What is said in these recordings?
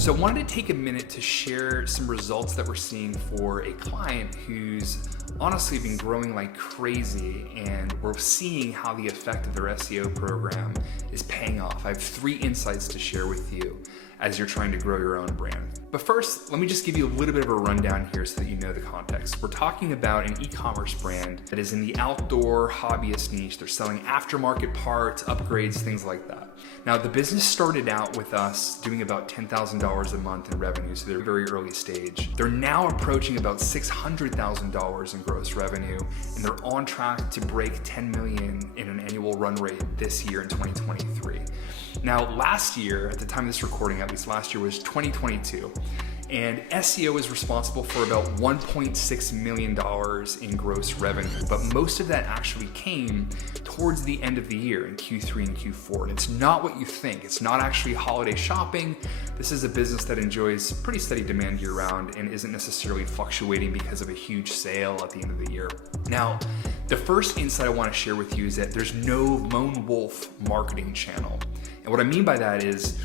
So I wanted to take a minute to share some results that we're seeing for a client who's honestly been growing like crazy, and we're seeing how the effect of their SEO program is paying off. I have 3 insights to share with you as you're trying to grow your own brand. But first, let me just give you a little bit of a rundown here so that you know the context. We're talking about an e-commerce brand that is in the outdoor hobbyist niche. They're selling aftermarket parts, upgrades, things like that. Now, the business started out with us doing about $10,000 a month in revenue, so they're very early stage. They're now approaching about $600,000 in gross revenue, and they're on track to break 10 million in an annual run rate this year in 2023. Now, last year, at the time of this recording, at least last year, was 2022. And SEO is responsible for about $1.6 million in gross revenue, but most of that actually came towards the end of the year in Q3 and Q4. And it's not what you think. It's not actually holiday shopping. This is a business that enjoys pretty steady demand year round and isn't necessarily fluctuating because of a huge sale at the end of the year. Now, the first insight I want to share with you is that there's no lone wolf marketing channel. And what I mean by that is,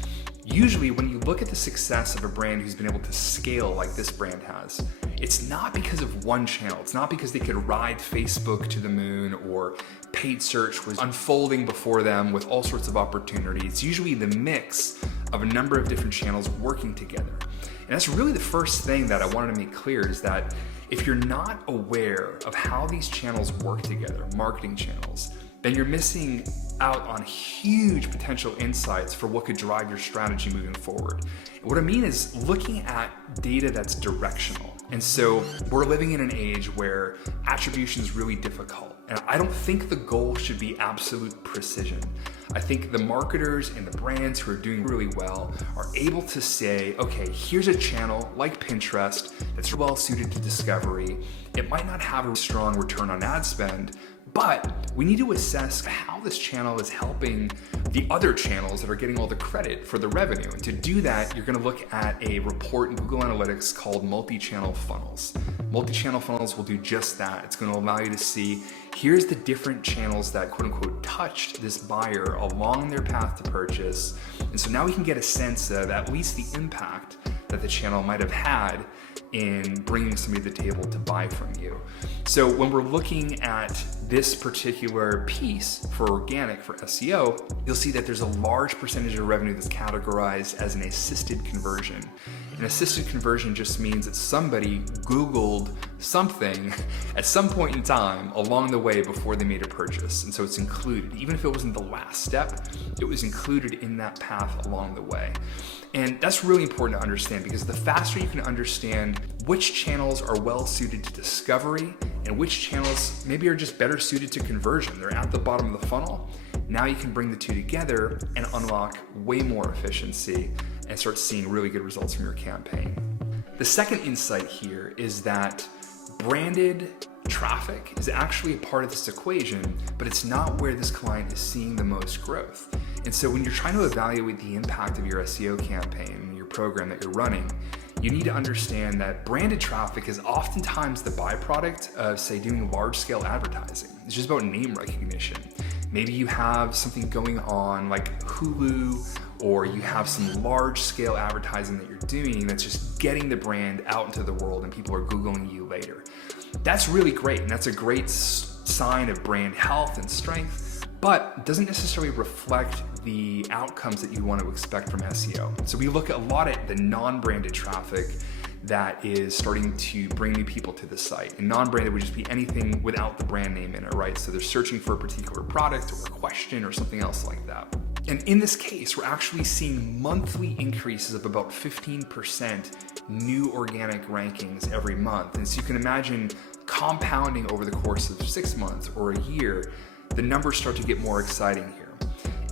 usually when you look at the success of a brand who's been able to scale like this brand has, it's not because of one channel. It's not because they could ride Facebook to the moon or paid search was unfolding before them with all sorts of opportunities. It's usually the mix of a number of different channels working together. And that's really the first thing that I wanted to make clear, is that if you're not aware of how these channels work together, marketing channels, then you're missing out on huge potential insights for what could drive your strategy moving forward. And what I mean is looking at data that's directional. And so we're living in an age where attribution is really difficult. And I don't think the goal should be absolute precision. I think the marketers and the brands who are doing really well are able to say, okay, here's a channel like Pinterest that's well suited to discovery. It might not have a strong return on ad spend, but we need to assess how this channel is helping the other channels that are getting all the credit for the revenue. And to do that, you're gonna look at a report in Google Analytics called multi-channel funnels. Multi-channel funnels will do just that. It's gonna allow you to see, here's the different channels that quote unquote touched this buyer along their path to purchase. And so now we can get a sense of at least the impact that the channel might have had in bringing somebody to the table to buy from you. So when we're looking at this particular piece for organic, for SEO, you'll see that there's a large percentage of revenue that's categorized as an assisted conversion. An assisted conversion just means that somebody Googled something at some point in time along the way before they made a purchase. And so it's included. Even if it wasn't the last step, it was included in that path along the way. And that's really important to understand, because the faster you can understand which channels are well suited to discovery and which channels maybe are just better suited to conversion, they're at the bottom of the funnel, now you can bring the two together and unlock way more efficiency and start seeing really good results from your campaign. The second insight here is that branded traffic is actually a part of this equation, but it's not where this client is seeing the most growth. And so when you're trying to evaluate the impact of your SEO campaign, your program that you're running, you need to understand that branded traffic is oftentimes the byproduct of, say, doing large-scale advertising. It's just about name recognition. Maybe you have something going on like Hulu, or you have some large-scale advertising that you're doing that's just getting the brand out into the world and people are Googling you later. That's really great, and that's a great sign of brand health and strength, but doesn't necessarily reflect the outcomes that you want to expect from SEO. So we look a lot at the non-branded traffic that is starting to bring new people to the site. And non-branded would just be anything without the brand name in it, right? So they're searching for a particular product or a question or something else like that. And in this case, we're actually seeing monthly increases of about 15% new organic rankings every month. And so you can imagine compounding over the course of 6 months or a year, the numbers start to get more exciting here.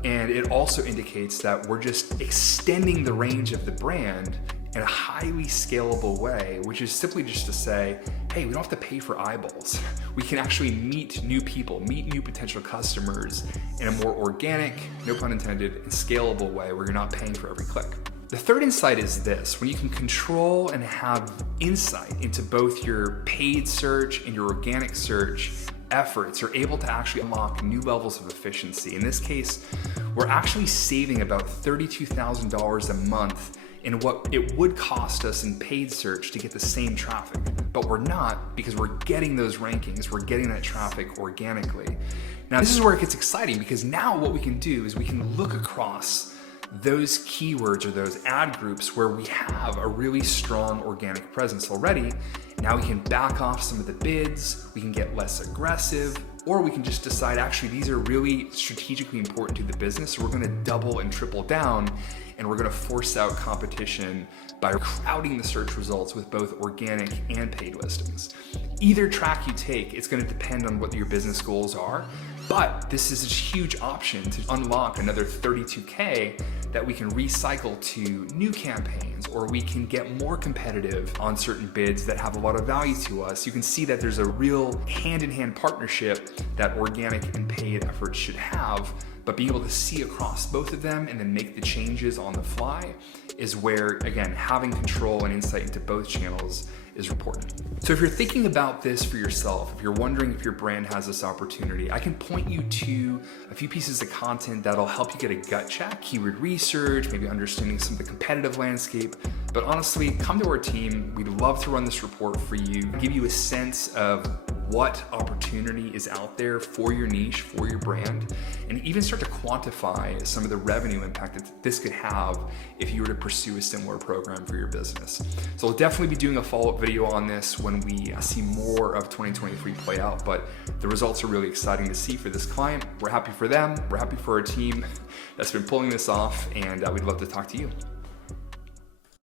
And it also indicates that we're just extending the range of the brand in a highly scalable way, which is simply just to say, hey, we don't have to pay for eyeballs. We can actually meet new people, meet new potential customers in a more organic, no pun intended, and scalable way where you're not paying for every click. The third insight is this: when you can control and have insight into both your paid search and your organic search efforts, you're able to actually unlock new levels of efficiency. In this case, we're actually saving about $32,000 a month in what it would cost us in paid search to get the same traffic. But we're not, because we're getting those rankings, we're getting that traffic organically. Now, this is where it gets exciting, because now what we can do is we can look across those keywords or those ad groups where we have a really strong organic presence already. Now we can back off some of the bids, we can get less aggressive, or we can just decide, actually, these are really strategically important to the business, so we're gonna double and triple down, and we're gonna force out competition by crowding the search results with both organic and paid listings. Either track you take, it's gonna depend on what your business goals are, but this is a huge option to unlock another 32K that we can recycle to new campaigns, or we can get more competitive on certain bids that have a lot of value to us. You can see that there's a real hand-in-hand partnership that organic and paid efforts should have, but being able to see across both of them and then make the changes on the fly is where, again, having control and insight into both channels is important. So if you're thinking about this for yourself, if you're wondering if your brand has this opportunity, I can point you to a few pieces of content that'll help you get a gut check, keyword research, maybe understanding some of the competitive landscape. But honestly, come to our team. We'd love to run this report for you, give you a sense of what opportunity is out there for your niche, for your brand, and even start to quantify some of the revenue impact that this could have if you were to pursue a similar program for your business. So we'll definitely be doing a follow-up video on this when we see more of 2023 play out, but the results are really exciting to see for this client. We're happy for them, we're happy for our team that's been pulling this off, and we'd love to talk to you.